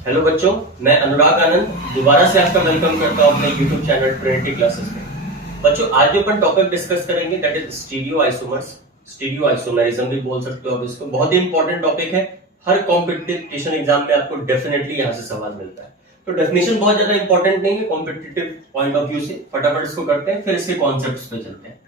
Hello बच्चों, मैं अनुराग आनंद दोबारा से आपका वेलकम करता हूं अपने यूट्यूब चैनल ट्रिनिटी क्लासेस में। बच्चों, आज जो अपन टॉपिक डिस्कस करेंगे that is stereo isomers, stereo isomerism भी बोल सकते हो आप इसको। बहुत ही इंपॉर्टेंट टॉपिक है, हर कॉम्पिटिटिव एग्जाम में आपको डेफिनेटली यहाँ से सवाल मिलता है। तो डेफिनेशन बहुत ज्यादा इंपॉर्टेंट नहीं है कॉम्पिटिटिव पॉइंट ऑफ व्यू से, फटाफट इसको करते हैं फिर इसके कॉन्सेप्ट्स पे चलते हैं।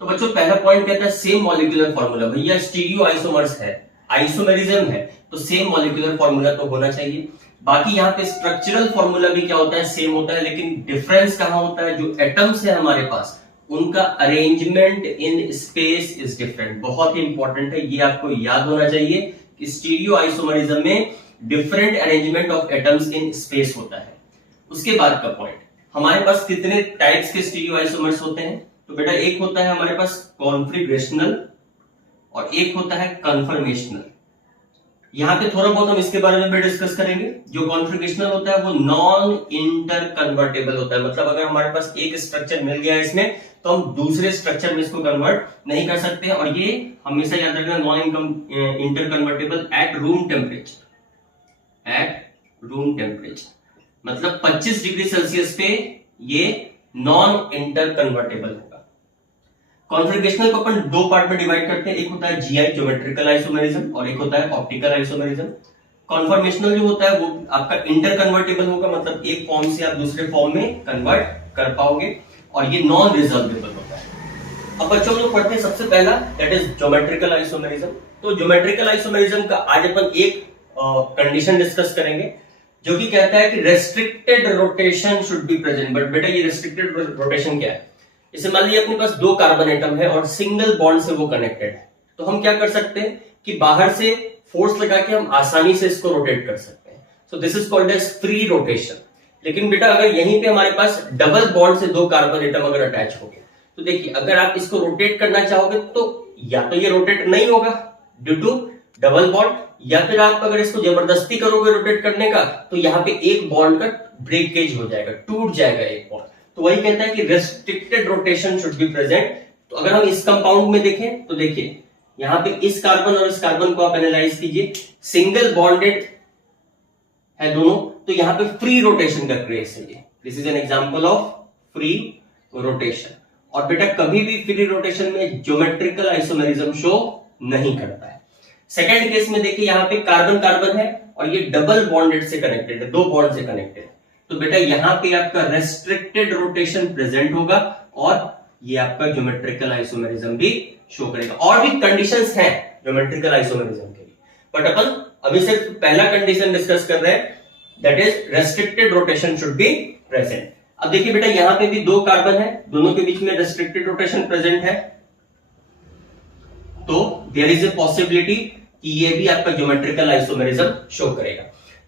तो बच्चों, पहला पॉइंट कहता है सेम मॉलिक्यूलर फॉर्मूला। भैया स्टीरियो आइसोमर्स है, आइसोमेरिज्म है, तो सेम मॉलिक्यूलर फॉर्मूला तो होना चाहिए। बाकी यहाँ पे स्ट्रक्चरल फॉर्मूला भी क्या होता है, सेम होता है, लेकिन डिफरेंस कहां होता है, जो एटम्स है हमारे पास उनका arrangement in space is different. बहुत ही इंपॉर्टेंट है, ये आपको याद होना चाहिए कि स्टीरियो आइसोमरिज्म में different arrangement of atoms in space होता है। उसके बाद का पॉइंट, हमारे पास कितने टाइप्स के स्टीरियो आइसोमर्स होते हैं? तो बेटा एक होता है हमारे पास कॉन्फिगरेशनल और एक होता है कन्फर्मेशनल। यहां पे थोड़ा बहुत हम इसके बारे में भी डिस्कस करेंगे। जो कॉन्फिगरेशनल होता है वो नॉन इंटर कन्वर्टेबल होता है, मतलब अगर हमारे पास एक स्ट्रक्चर मिल गया है इसमें तो हम दूसरे स्ट्रक्चर में इसको कन्वर्ट नहीं कर सकते। और ये हमेशा याद रखना, non inter convertible at room temperature, at room temperature मतलब 25 डिग्री सेल्सियस पे ये नॉन इंटर कन्वर्टेबल होगा। कॉन्फिगरेशनल को अपन दो पार्ट में डिवाइड करते हैं, एक होता है जीआई ज्योमेट्रिकल आइसोमेरिज्म और एक होता है ऑप्टिकल आइसोमेरिज्म। कॉन्फॉर्मेशनल जो होता है वो आपका इंटर कन्वर्टेबल होगा, मतलब एक फॉर्म से आप दूसरे फॉर्म में कन्वर्ट कर पाओगे, और ये नॉन रिजर्वेबल होता है। अब बच्चों लोग पढ़ते हैं सबसे पहला दैट इज ज्योमेट्रिकल आइसोमेरिज्म। तो ज्योमेट्रिकल आइसोमेरिज्म का आज अपन एक कंडीशन डिस्कस करेंगे जो कि कहता है कि restricted rotation should be present. But बेटा ये रेस्ट्रिक्टेड रोटेशन क्या है? इसे मान लीजिए अपने पास दो कार्बन एटम है और सिंगल बॉन्ड से वो कनेक्टेड है, तो हम क्या कर सकते हैं कि बाहर से फोर्स लगा के हम आसानी से इसको रोटेट कर सकते हैं। So this is called as free rotation. लेकिन बेटा अगर यहीं पे हमारे पास डबल बॉन्ड से दो कार्बन एटम अगर अटैच हो गए, तो देखिए अगर आप इसको रोटेट करना चाहोगे तो या तो ये रोटेट नहीं होगा ड्यू टू डबल बॉन्ड, या फिर आप अगर इसको जबरदस्ती करोगे रोटेट करने का तो यहाँ पे एक बॉन्ड का ब्रेकेज हो जाएगा, टूट जाएगा एक बॉन्ड। तो वही कहता है कि restricted rotation should be present. तो अगर हम इस कंपाउंड में देखें तो देखिए यहां पे इस कार्बन और इस कार्बन को आप एनालाइज कीजिए, सिंगल बॉन्डेड है दोनों, तो यहां पे फ्री रोटेशन का केस है ये। This is an example of free rotation. और बेटा कभी भी फ्री रोटेशन में ज्योमेट्रिकल आइसोमेरिज्म शो नहीं करता है। सेकेंड केस में देखिए यहां पे कार्बन कार्बन है और ये डबल बॉन्डेड से कनेक्टेड है, दो बॉन्ड से कनेक्टेड है, तो बेटा यहां पे आपका रेस्ट्रिक्टेड रोटेशन प्रेजेंट होगा और ये आपका ज्योमेट्रिकल आइसोमेरिज्म भी शो करेगा। और भी कंडीशंस हैं ज्योमेट्रिकल आइसोमेरिज्म के लिए, बट अपन अभी सिर्फ पहला कंडीशन डिस्कस कर रहे हैं, that is restricted rotation should be present. अब देखिए बेटा यहां पे भी दो कार्बन है, दोनों के बीच में रेस्ट्रिक्टेड रोटेशन प्रेजेंट है, तो देयर इज ए पॉसिबिलिटी कि ये भी आपका ज्योमेट्रिकल आइसोमेरिज्म शो करेगा।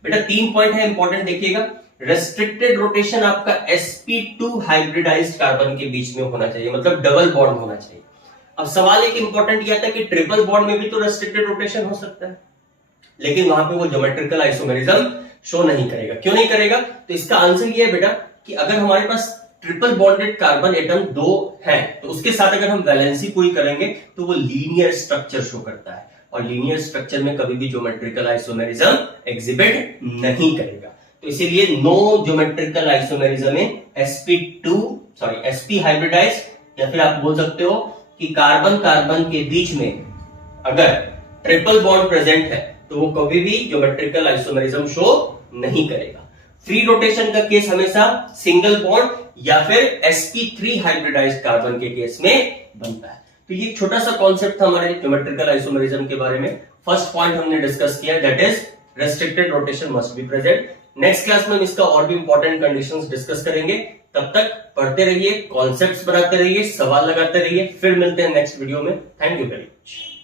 बेटा तीन पॉइंट है इंपॉर्टेंट, देखिएगा। रेस्ट्रिक्टेड रोटेशन आपका sp2 हाइब्रिडाइज्ड कार्बन के बीच में होना चाहिए, मतलब डबल बॉन्ड होना चाहिए। अब सवाल एक इंपॉर्टेंट ये आता है कि ट्रिपल बॉन्ड में भी तो रेस्ट्रिक्टेड रोटेशन हो सकता है, लेकिन वहां पे वो ज्योमेट्रिकल आइसोमेरिज्म शो नहीं करेगा। क्यों नहीं करेगा? तो इसका आंसर ये है बेटा कि अगर हमारे पास ट्रिपल बॉन्डेड कार्बन एटम दो है तो उसके साथ अगर हम वैलेंसी पूरी करेंगे तो वो लीनियर स्ट्रक्चर शो करता है, और लीनियर स्ट्रक्चर में कभी भी ज्योमेट्रिकल आइसोमेरिज्म एग्जिबिट नहीं करेगा। तो इसीलिए नो ज्योमेट्रिकल आइसोमेरिज्म में sp हाइब्रिडाइज्ड, या फिर आप बोल सकते हो कि कार्बन कार्बन के बीच में अगर ट्रिपल बॉन्ड प्रेजेंट है तो वो कभी भी ज्योमेट्रिकल आइसोमेरिज्म शो नहीं करेगा। फ्री रोटेशन का केस हमेशा सिंगल बॉन्ड या फिर sp3 हाइब्रिडाइज्ड कार्बन के केस में बनता है। तो ये छोटा सा कॉन्सेप्ट था हमारे ज्योमेट्रिकल आइसोमेरिज्म के बारे में। फर्स्ट पॉइंट हमने डिस्कस किया, that is restricted rotation must be present. Next class में हम इसका और भी इंपॉर्टेंट कंडीशंस डिस्कस करेंगे। तब तक पढ़ते रहिए, कॉन्सेप्ट्स बनाते रहिए, सवाल लगाते रहिए। फिर मिलते हैं नेक्स्ट वीडियो में। Thank you very much.